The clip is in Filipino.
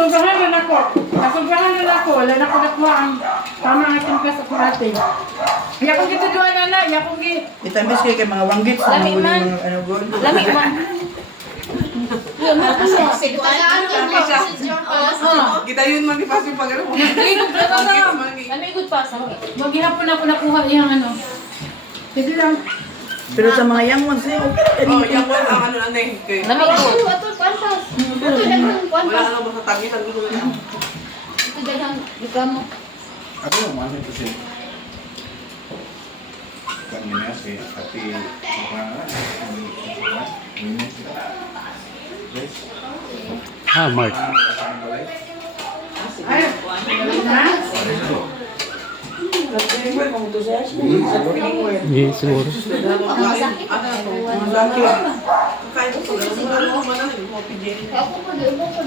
Nasugahan na ako. Nasugahan na ako. Wala na ako nakuha ang tama ang timpla sa kurate. Iya kong gituduan na na. Iya kong gi... Itamis kayo kay mga wanggit. Lami man. Mga ano good. Lami man. Kita yun mag-ipas yung pag-ano. Lamigod pa sa Maghihapon ako nakuha yung ano. Sige lang. Pero sa mga young ones, okay na Oh, kanina. yung one ang ano na eh. Kaya Lamigod. wala ka naman sa tangis ang gusto niya. Ito dagang mo. Ako naman ito siya. Kami na siya, tapi Mark. Ay, na? Hindi, siguro. Ano, kahit ito, wala ko man na, hindi mo pijin. Ako pa, di mo ko